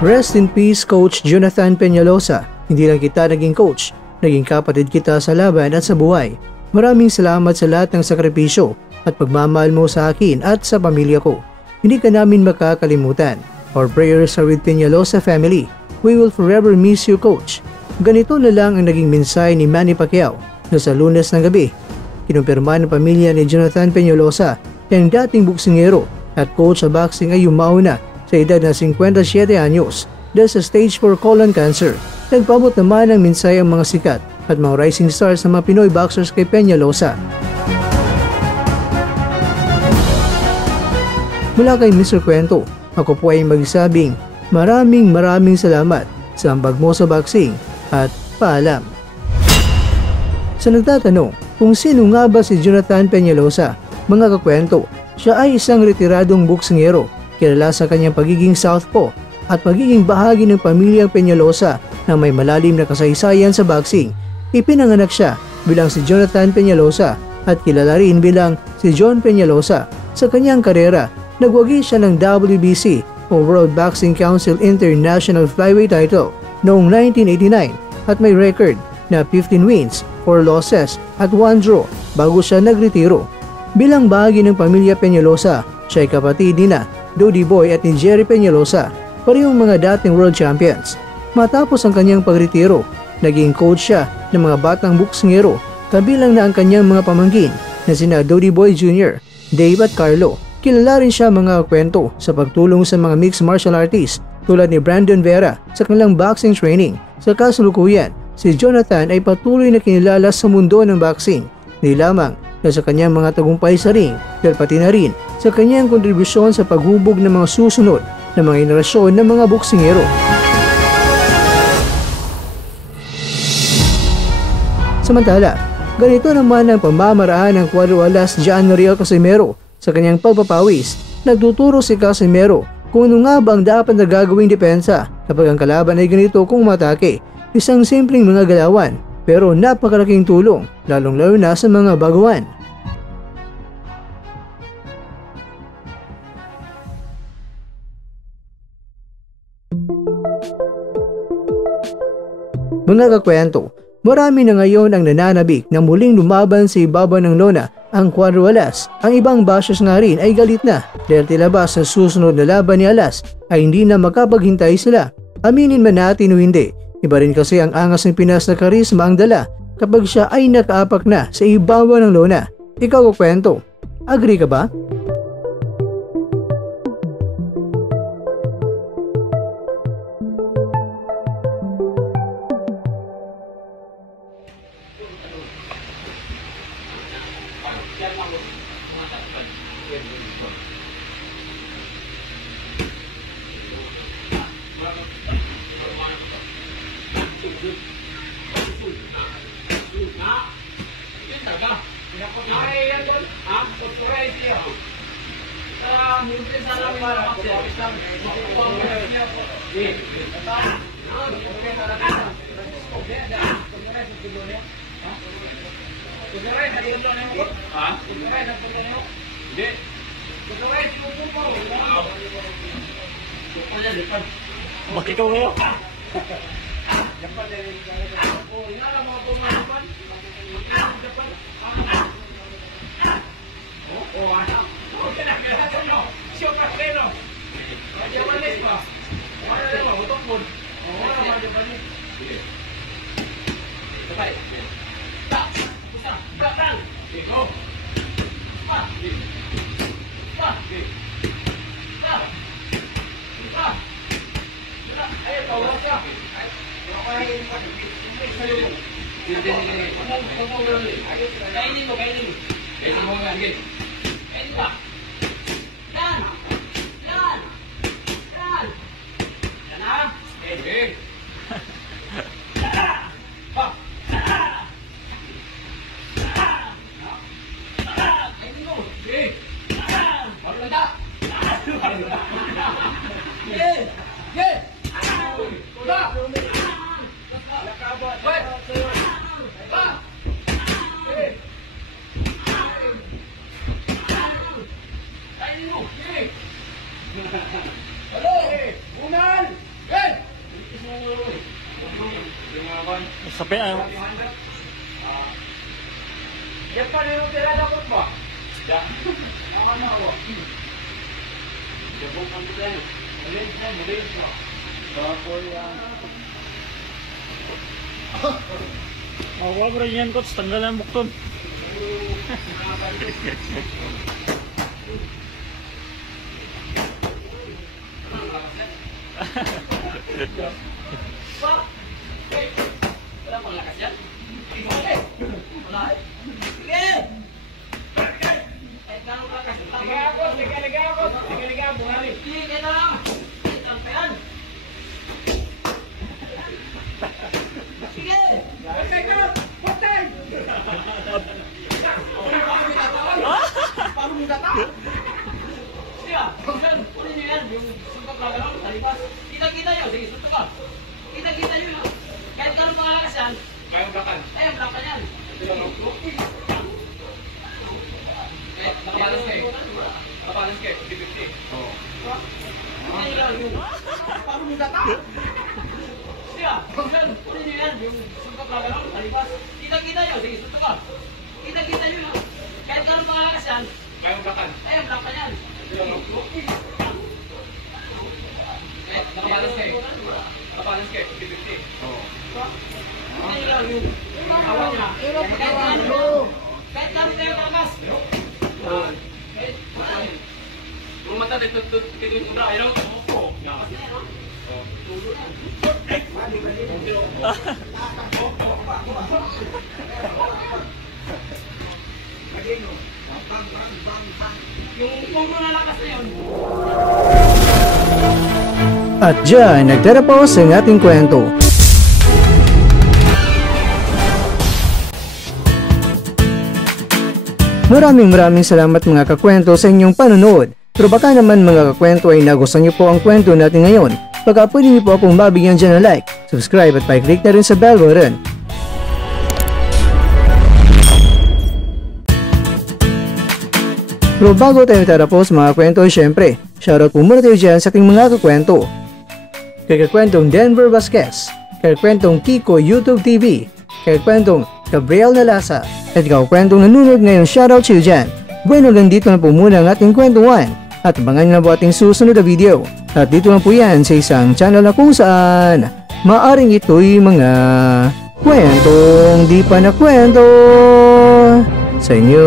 Rest in peace, Coach Jonathan Peñalosa. Hindi lang kita naging coach, naging kapatid kita sa laban at sa buhay. Maraming salamat sa lahat ng sakripisyo at pagmamahal mo sa akin at sa pamilya ko. Hindi ka namin makakalimutan. Our prayers are with Peñalosa family. We will forever miss you, Coach. Ganito na lang ang naging mensahe ni Manny Pacquiao na sa Lunes ng gabi. Kinumpirma ng pamilya ni Jonathan Peñalosa na ang dating boksingero at coach sa boxing ay yumauna sa edad na 57 anyos dahil sa stage 4 colon cancer. Nagpabot naman ng mensahe ang mga sikat at mga rising stars ng mga Pinoy boxers kay Peñalosa. Mula kay Mr. Kwento, ako po ay magsabing maraming salamat sa ambag mo sa boxing at paalam. Sa nagtatanong kung sino nga ba si Jonathan Peñalosa, mga kakwento, siya ay isang retiradong boksingero, kilala sa kanyang pagiging southpaw at pagiging bahagi ng pamilyang Peñalosa na may malalim na kasaysayan sa boxing. Ipinanganak siya bilang si Jonathan Peñalosa at kilala rin bilang si John Peñalosa. Sa kanyang karera, nagwagi siya ng WBC o World Boxing Council International Flyweight title noong 1989 at may record na 15 wins, 4 losses at 1 draw bago siya nagretiro. Bilang bahagi ng pamilya Peñalosa, siya ay kapatid ni Dodi Boy at ni Jerry Peñalosa, parehong mga dating world champions. Matapos ang kanyang pagretiro, naging coach siya ng mga batang boksingero, kabilang na ang kanyang mga pamangkin na sina Dodi Boy Jr., Dave at Carlo. Kilala rin siya mga kwento sa pagtulong sa mga mixed martial artists tulad ni Brandon Vera sa kanilang boxing training. Sa kasalukuyan, si Jonathan ay patuloy na kinilala sa mundo ng boxing, di lamang na sa kanyang mga tagumpay sa ring, dahil pati na rin sa kanyang kontribusyon sa paghubog ng mga susunod na mga henerasyon ng mga boksingero. Samantala, ganito naman ang pamamaraan ng Cuadro Alas John Noriel Casimero sa kanyang pagpapawis. Nagtuturo si Casimero kung ano nga ba ang dapat na gagawing depensa kapag ang kalaban ay ganito kung matake. Isang simpleng mga galawan pero napakalaking tulong, lalong-lalo na sa mga baguhan. Mga kakwento, marami na ngayon ang nananabik na muling lumaban sa ibabaw ng lona ang Cuadro Alas. Ang ibang bashers nga rin ay galit na dahil tilabas sa susunod na laban ni Alas ay hindi na makapaghintay sila. Aminin man natin o hindi, iba rin kasi ang angas ng Pinas na karisma ang dala kapag siya ay nakaapak na sa ibabaw ng lona. Ikaw kakwento, agree ka ba? Bakit ikaw ngayon? Kainin mo nga, sige. Kainin ba? Yan! Yan! Yan! Yan na! Okay. Ha! Kainin mo! Sige! Maganda! Sige! Sige! Kuda! Wait! Ha! Kainin mo! Sige! Hello! Unan! Yan pa rin yung tinalakot mo. Yan. Ako na ako. Jabong ang buta yun. Malinis mo. Bapo yan. Wag rin yan, coach. Tanggal ang bukton. Wala pang lakas yan. Wala. Sige! Sige ako, sige ako. Sige ako, bungari. Sige na lang. Itampean. Sige! Sige! Putay! Paano mo gata? Siya, yan. Kunin niyo yan. Yung suntok na gano'n, talipas. Kita-kita nyo. Sige, suntok ka. Kita-kita nyo yan. Kahit gano'n mga lakas yan. Kayong blakan. Ayun, blakan yan. Nakabalas kayo. Nakabalas kayo. 50-50. Oo. Paano mo gata? Siya, yan. Kunin niyo yan. Yung suntok na gano'n, talipas. Kita-kita nyo. Sige, suntok ka. Kita-kita nyo yan. Kahit gano'n mga lakas yan. Kayong blakan. Ayun, blakan yan. Nakabalas kayo. Nakabalas kayo. 50-50. Oo. Awan niya. Kahit gano'n kayo kakas. Yung mata dito yung ura. Ayaw. Oo. Yung puro na lakas na yun. At dyan, nagtatapos ang ating kwento. Maraming salamat mga kakwento sa inyong panonood. Pero baka naman mga kakwento ay nagustuhan niyo po ang kwento natin ngayon. Baka pwede niyo po akong mabigyan dyan ng like, subscribe at pa-click na rin sa bell button. Pero bago tayo tatapos mga kwento, syempre, shoutout po muna tayo dyan sa ating mga kakwento. Kay kakwentong Denver Vasquez, kay kakwentong Kiko YouTube TV, kay kakwentong Gabriel Nalasa, at kakwentong nanonood ngayon, shoutout sa iyo dyan. Bueno, ganito na po muna ang ating kwentuhan, at abangan nyo na po ating susunod na video. At dito na po yan sa isang channel na kung saan maaring ito'y mga kwentong di pa na kwento sa inyo.